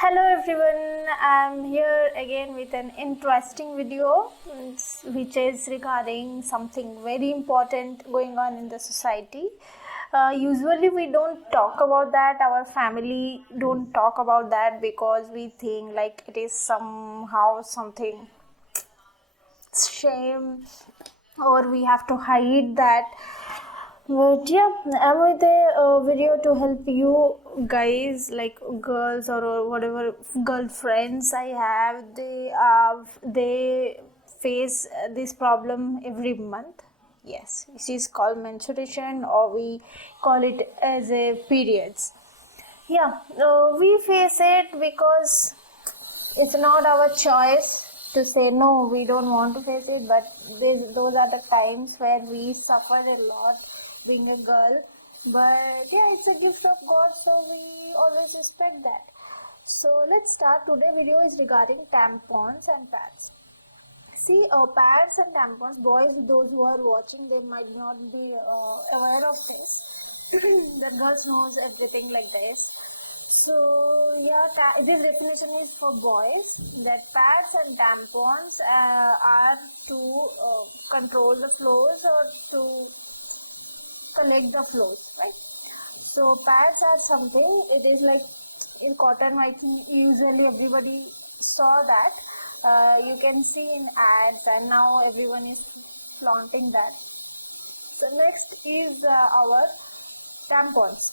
Hello everyone, I'm here again with an interesting video which is regarding something very important going on in the society. Usually we don't talk about that, our family don't talk about that because we think like it is somehow something shame or we have to hide that. But yeah, I'm with a video to help you guys, like girls or whatever girlfriends I have. They face this problem every month. Yes, it is called menstruation, or we call it as a periods. Yeah, we face it because it's not our choice to say no, we don't want to face it, but those are the times where we suffer a lot being a girl. But yeah, it's a gift of God, so we always respect that. So let's start. Today video is regarding tampons and pads. See, pads and tampons, boys, those who are watching, they might not be aware of this. The girls knows everything like this. So yeah, this definition is for boys, that pads and tampons are to control the flows or to collect the flows, right? So pads are something, it is like in cotton, I think usually everybody saw that. You can see in ads, and now everyone is flaunting that. So next is our tampons.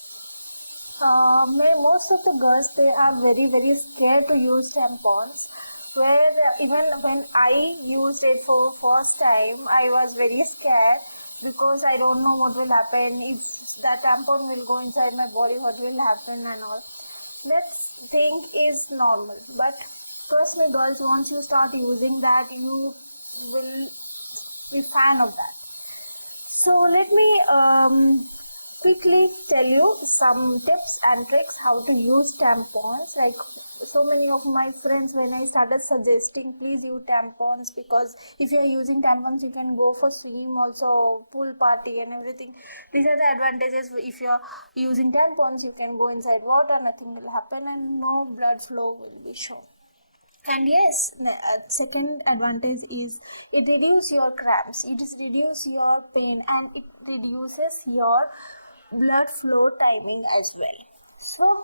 Most of the girls, they are very scared to use tampons, where even when I used it for first time, I was very scared because I don't know what will happen, if that tampon will go inside my body, what will happen and all. That thing is normal, but trust me girls, once you start using that, you will be fan of that. So let me quickly tell you some tips and tricks how to use tampons. Like so many of my friends, when I started suggesting please use tampons, because if you are using tampons you can go for swim also, pool party and everything. These are the advantages. If you are using tampons, you can go inside water, nothing will happen and no blood flow will be shown. And yes, the second advantage is it reduces your cramps, it reduces your pain, and it reduces your blood flow timing as well. So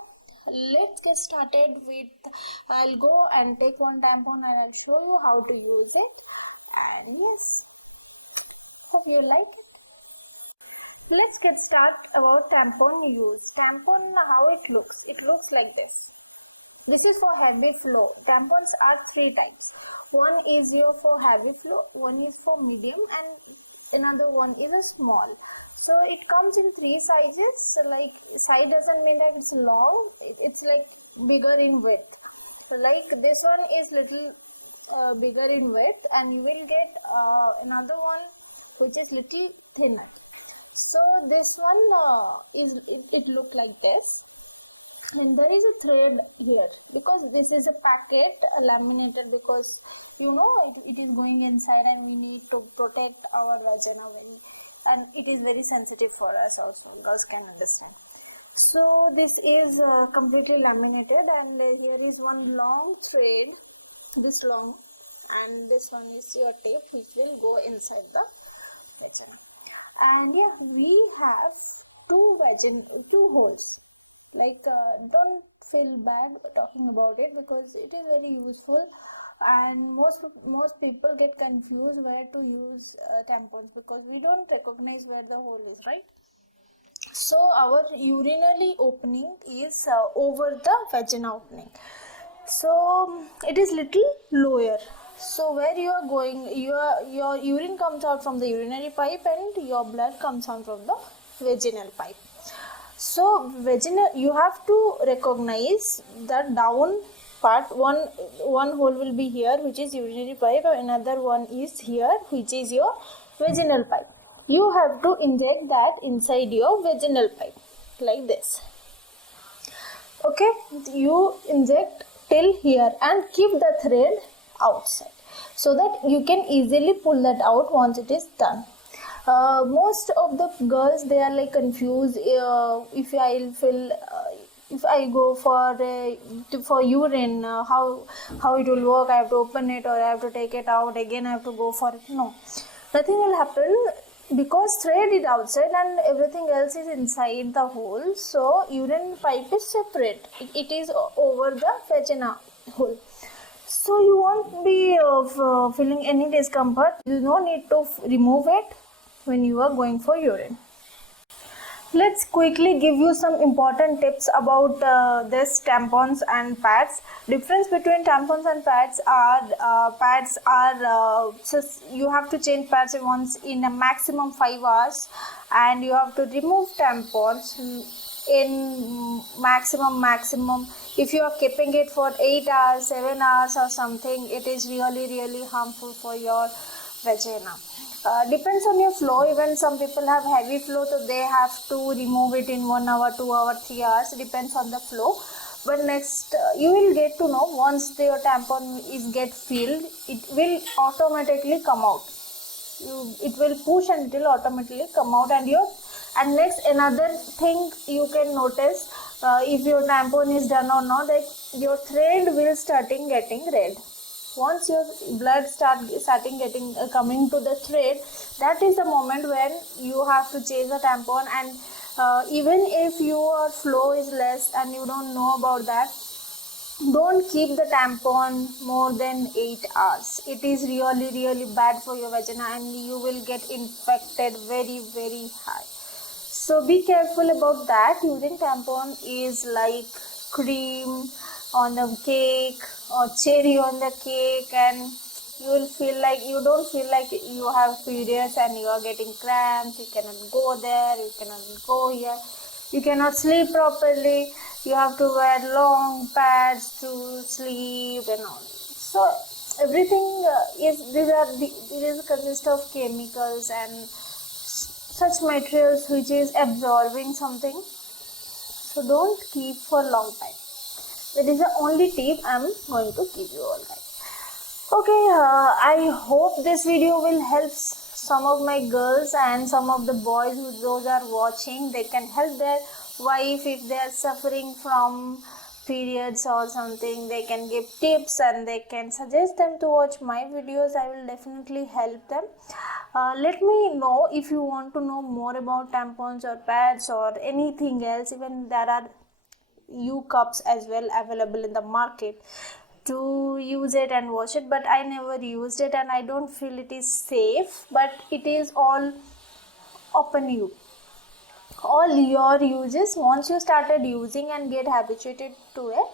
let's get started with, I'll go and take one tampon and I'll show you how to use it. And yes, hope you like it. Let's get started about tampon use. Tampon, how it looks like this. This is for heavy flow. Tampons are three types. One is your for heavy flow, one is for medium, and another one is a small. So it comes in three sizes. Like size doesn't mean that it's long, it's like bigger in width. So like this one is little bigger in width, and you will get another one which is little thinner. So this one it look like this. And there is a thread here, because this is a packet, laminated, because you know it is going inside and we need to protect our vagina very, and it is very sensitive for us also, girls can understand. So this is completely laminated, and here is one long thread, this long, and this one is your tape which will go inside the vagina. And yeah, we have two holes. Like don't feel bad talking about it, because it is very useful, and most people get confused where to use tampons, because we don't recognize where the hole is, right? So our urinary opening is over the vagina opening, so it is little lower. So where you are going, your urine comes out from the urinary pipe and your blood comes out from the vaginal pipe. So vaginal, you have to recognize the down part. One hole will be here, which is urinary pipe, and another one is here, which is your vaginal pipe. You have to inject that inside your vaginal pipe like this. Okay, you inject till here and keep the thread outside, so that you can easily pull that out once it is done. Most of the girls, they are like confused if I feel if I go for urine, how it will work. I have to open it, or I have to take it out again. I have to go for it. No, nothing will happen, because thread is outside and everything else is inside the hole. So urine pipe is separate. It is over the vagina hole. So you won't be feeling any discomfort. You don't need to remove it when you are going for urine. Let's quickly give you some important tips about this tampons and pads. Difference between tampons and pads are just you have to change pads once in a maximum 5 hours, and you have to remove tampons in maximum. If you are keeping it for 8 hours, 7 hours or something, it is really harmful for your vagina. Depends on your flow. Even some people have heavy flow, so they have to remove it in 1 hour, 2 hour, 3 hours. Depends on the flow. But next, you will get to know, once your tampon is get filled, it will automatically come out. It will push and it will automatically come out. And next, another thing you can notice, if your tampon is done or not, that your thread will starting getting red. Once your blood starting getting coming to the thread, that is the moment when you have to change the tampon. And even if your flow is less and you don't know about that, don't keep the tampon more than 8 hours. It is really bad for your vagina, and you will get infected very high. So be careful about that. Using tampon is like cream on the cake or cherry on the cake, and you don't feel like you have periods and you are getting cramps. You cannot go there, you cannot go here, you cannot sleep properly. You have to wear long pads to sleep and all. So everything is consist of chemicals and such materials which is absorbing something. So don't keep for long time. That is the only tip I'm going to give you all, guys. Okay, I hope this video will help some of my girls and some of the boys who those are watching. They can help their wife if they are suffering from periods or something. They can give tips and they can suggest them to watch my videos. I will definitely help them. Let me know if you want to know more about tampons or pads or anything else. Even there are cups as well available in the market to use it and wash it, but I never used it and I don't feel it is safe. But it is all all your uses. Once you started using and get habituated to it,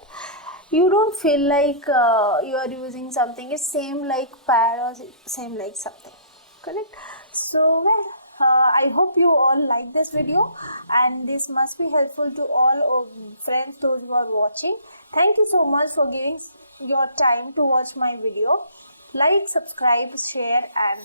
you don't feel like you are using something is same like pad or same like something, correct? So I hope you all like this video, and this must be helpful to all of friends, those who are watching. Thank you so much for giving your time to watch my video. Like, subscribe, share and